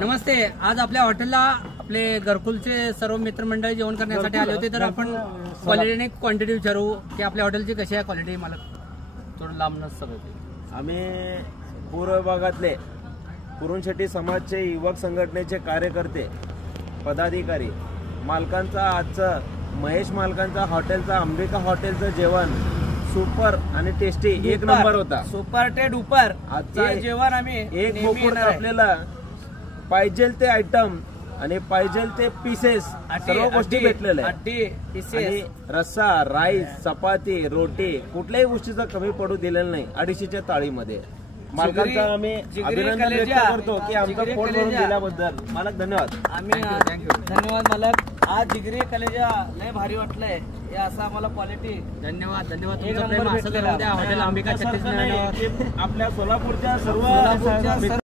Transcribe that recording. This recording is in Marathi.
नमस्ते. आज आपल्या हॉटेलला आपले घरकुलचे सर्व मित्रमंडळी जेवण करण्यासाठी आले होते, तर आपण क्वालिटी आणि क्वांटिटी विचारू की आपल्या हॉटेलची कशी आहे क्वालिटी. मला थोडं लांब नसतं. आम्ही पूर्व भागातले कुरुण शेट्टी समाजचे युवक संघटनेचे कार्यकर्ते पदाधिकारी मालकांचा आजचं महेश मालकांचा हॉटेलचा अंबिका हॉटेलचं जेवण सुपर आणि टेस्टी एक नंबर होता. सुपर टे डुपर आजचा जेवण आम्ही एक मोफत आपल्याला पाहिजे ते आयटम आणि पाहिजे ते पीसेस सर्व गोष्टी भेटलेल्या आणि रस्सा, राईस, चपाती, रोटी कुठल्याही गोष्टीचा कमी पडू दिलेला नाही. 250च्या थाळीमध्ये मालकांचा आम्ही अभिनंदन व्यक्त करतो की आमचा पोट भरून दिल्याबद्दल. मालक धन्यवाद. आम्ही धन्यवाद मालक. आज जिगरी कलेजा लय भारी वाटलंय. हे असं आम्हाला क्वालिटी. धन्यवाद. तुमचं प्रेम असं हॉटेल अंबिका छत्तीस आपल्या सोलापूरच्या सर्व